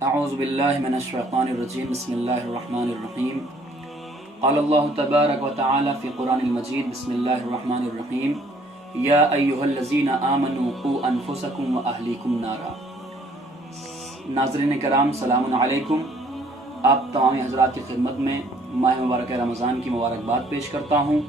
اعوذ باللہ من الشیطان الرجیم بسم اللہ الرحمن الرحیم قال اللہ تبارک و تعالی فی قرآن المجید بسم اللہ الرحمن الرحیم یا ایہا الذین آمنوا قوا انفسکم و اہلیکم نارا۔ ناظرین کرام سلام علیکم، آپ تمام حضرات کی خدمت میں ماہ مبارک رمضان کی مبارکباد پیش کرتا ہوں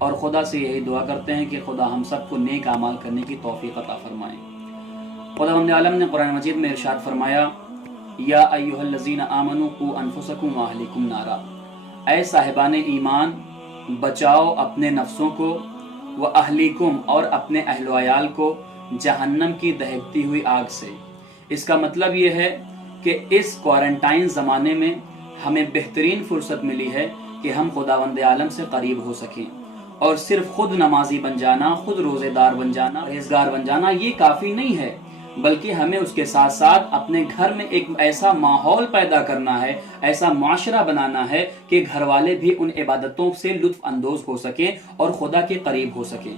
اور خدا سے یہی دعا کرتے ہیں کہ خدا ہم سب کو نیک اعمال کرنے کی توفیق عطا فرمائے۔ خداوند عالم نے قرآن مجید میں ارشاد فرمایا یا ایہا الذین آمنوا قوا انفسکم و اہلیکم نارا، اے صاحبان ایمان بچاؤ اپنے نفسوں کو، و اہلیکم اور اپنے اہل و عیال کو جہنم کی دہکتی ہوئی آگ سے۔ اس کا مطلب یہ ہے کہ اس کوارنٹائن زمانے میں ہمیں بہترین فرصت ملی ہے کہ ہم خداوند عالم سے قریب ہو سکیں، اور صرف خود نمازی بن جانا، خود روزے دار بن جانا، پرہیزگار بن جانا یہ کافی نہیں ہے، بلکہ ہمیں اس کے ساتھ ساتھ اپنے گھر میں ایک ایسا ماحول پیدا کرنا ہے، ایسا معاشرہ بنانا ہے کہ گھر والے بھی ان عبادتوں سے لطف اندوز ہو سکیں اور خدا کے قریب ہو سکیں۔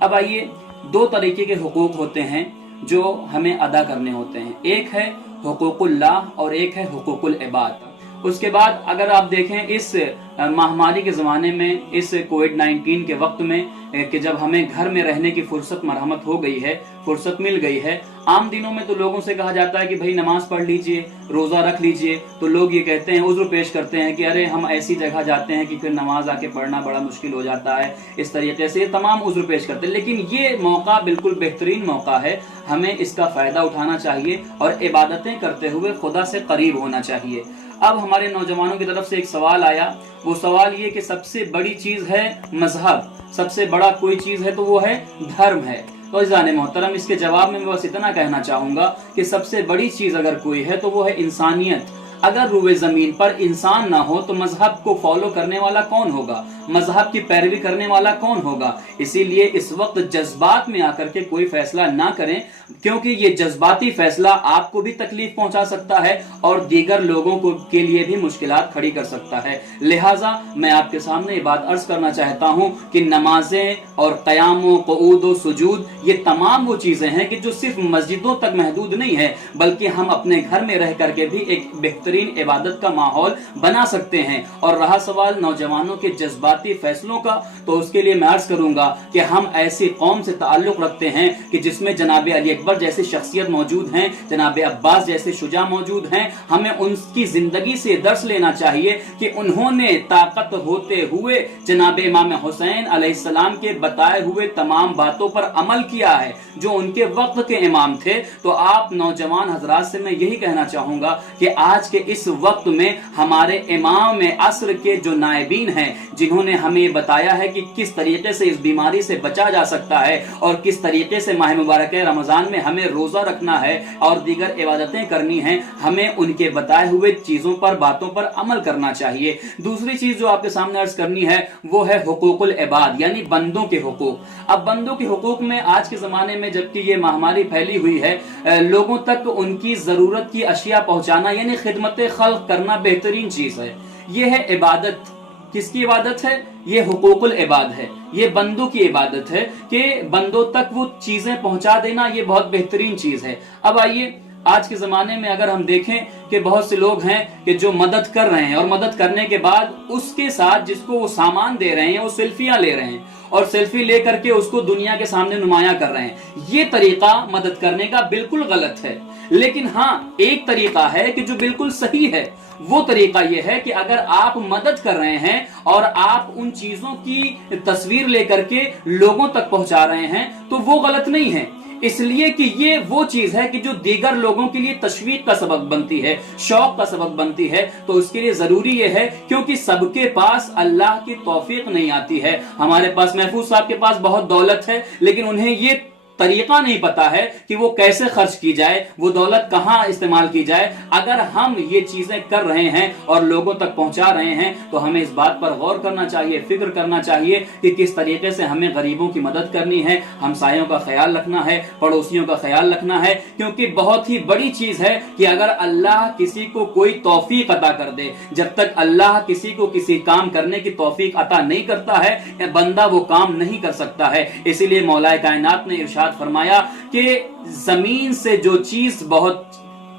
اب آئیے، دو طریقے کے حقوق ہوتے ہیں جو ہمیں ادا کرنے ہوتے ہیں، ایک ہے حقوق اللہ اور ایک ہے حقوق العباد۔ اس کے بعد اگر آپ دیکھیں اس مہاماری کے زمانے میں، اس کووڈ-19 کے وقت میں کہ جب ہمیں گھر میں رہنے کی فرصت مرحمت ہو گئی ہے، فرصت مل گئی ہے، عام دنوں میں تو لوگوں سے کہا جاتا ہے کہ بھائی نماز پڑھ لیجئے، روزہ رکھ لیجئے، تو لوگ یہ کہتے ہیں، عذر پیش کرتے ہیں کہ ارے ہم ایسی جگہ جاتے ہیں کہ پھر نماز آ کے پڑھنا بڑا مشکل ہو جاتا ہے، اس طریقے سے تمام عذر پیش کرتے ہیں۔ لیکن یہ موقع بالکل بہترین موقع ہے، ہمیں اس کا فائدہ اٹھانا چاہیے اور عبادتیں کرتے ہوئے خدا سے قریب ہونا چاہیے۔ اب ہمارے نوجوانوں کی طرف سے ایک سوال آیا، وہ سوال یہ کہ سب سے بڑی چیز ہے مذہب، سب سے بڑا کوئی چیز ہے تو وہ ہے دھرم ہے۔ تو عزیزان محترم، اس کے جواب میں بس اتنا کہنا چاہوں گا کہ سب سے بڑی چیز اگر کوئی ہے تو وہ ہے انسانیت۔ اگر روئے زمین پر انسان نہ ہو تو مذہب کو فالو کرنے والا کون ہوگا، مذہب کی پیروی کرنے والا کون ہوگا؟ اسی لیے اس وقت جذبات میں آ کر کے کوئی فیصلہ نہ کریں، کیونکہ یہ جذباتی فیصلہ آپ کو بھی تکلیف پہنچا سکتا ہے اور دیگر لوگوں کو کے لیے بھی مشکلات کھڑی کر سکتا ہے۔ لہٰذا میں آپ کے سامنے یہ بات عرض کرنا چاہتا ہوں کہ نمازیں اور قیام و قعود و سجود یہ تمام وہ چیزیں ہیں کہ جو صرف مسجدوں تک محدود نہیں ہے، بلکہ ہم اپنے گھر میں رہ کر کے بھی ایک بہترین عبادت کا ماحول بنا سکتے ہیں۔ اور رہا سوال نوجوانوں کے جذباتی فیصلوں کا، تو اس کے لیے میں عرض کروں گا کہ ہم ایسی قوم سے تعلق رکھتے ہیں کہ جس میں جناب علی اکبر جیسی شخصیت موجود ہیں، جناب عباس جیسے شجاع موجود ہیں۔ ہمیں ان کی زندگی سے درس لینا چاہیے کہ انہوں نے طاقت ہوتے ہوئے جناب امام حسین علیہ السلام کے بتائے ہوئے تمام باتوں پر عمل کیا ہے، جو ان کے وقت کے امام تھے۔ تو آپ نوجوان حضرات سے میں یہی کہنا چاہوں گا کہ آج کے اس وقت میں ہمارے امام عصر کے جو نائبین ہیں، جنہوں نے ہمیں بتایا ہے کہ کس طریقے سے اس بیماری سے بچا جا سکتا ہے اور کس طریقے سے ماہ مبارک رمضان میں ہمیں روزہ رکھنا ہے اور دیگر عبادتیں کرنی ہیں، ہمیں ان کے بتائے ہوئے چیزوں پر، باتوں پر عمل کرنا چاہیے۔ دوسری چیز جو آپ کے سامنے عرض کرنی ہے وہ ہے حقوق العباد، یعنی بندوں کے حقوق۔ اب بندوں کے حقوق میں آج کے زمانے میں جبکہ یہ مہاماری پھیلی ہوئی ہے، لوگوں تک ان کی ضرورت کی اشیاء پہنچانا یعنی خدمت خلق کرنا بہترین چیز ہے۔ یہ ہے عبادت۔ کس کی عبادت ہے؟ یہ حقوق العباد ہے، یہ بندوں کی عبادت ہے کہ بندوں تک وہ چیزیں پہنچا دینا، یہ بہت بہترین چیز ہے۔ اب آئیے، آج کے زمانے میں اگر ہم دیکھیں کہ بہت سے لوگ ہیں کہ جو مدد کر رہے ہیں، اور مدد کرنے کے بعد اس کے ساتھ جس کو وہ سامان دے رہے ہیں وہ سیلفیاں لے رہے ہیں، اور سیلفی لے کر کے اس کو دنیا کے سامنے نمایاں کر رہے ہیں۔ یہ طریقہ مدد کرنے کا بالکل غلط ہے، لیکن ہاں ایک طریقہ ہے کہ جو بالکل صحیح ہے۔ وہ طریقہ یہ ہے کہ اگر آپ مدد کر رہے ہیں اور آپ ان چیزوں کی تصویر لے کر کے لوگوں تک پہنچا رہے ہیں تو وہ غلط نہیں ہے، اس لیے کہ یہ وہ چیز ہے کہ جو دیگر لوگوں کے لیے تشویق کا سبب بنتی ہے، شوق کا سبب بنتی ہے۔ تو اس کے لیے ضروری یہ ہے، کیونکہ سب کے پاس اللہ کی توفیق نہیں آتی ہے۔ ہمارے پاس محفوظ صاحب کے پاس بہت دولت ہے، لیکن انہیں یہ طریقہ نہیں پتا ہے کہ وہ کیسے خرچ کی جائے، وہ دولت کہاں استعمال کی جائے۔ اگر ہم یہ چیزیں کر رہے ہیں اور لوگوں تک پہنچا رہے ہیں تو ہمیں اس بات پر غور کرنا چاہیے، فکر کرنا چاہیے کہ کس طریقے سے ہمیں غریبوں کی مدد کرنی ہے، ہمسایوں کا خیال رکھنا ہے، پڑوسیوں کا خیال رکھنا ہے، کیونکہ بہت ہی بڑی چیز ہے کہ اگر اللہ کسی کو کوئی توفیق عطا کر دے، جب تک اللہ کسی کو کسی کام کرنے کی توفیق عطا نہیں کرتا ہے، بندہ وہ کام نہیں کر سکتا ہے۔ اسی لیے مولا کائنات نے ارشاد فرمایا کہ زمین سے جو چیز بہت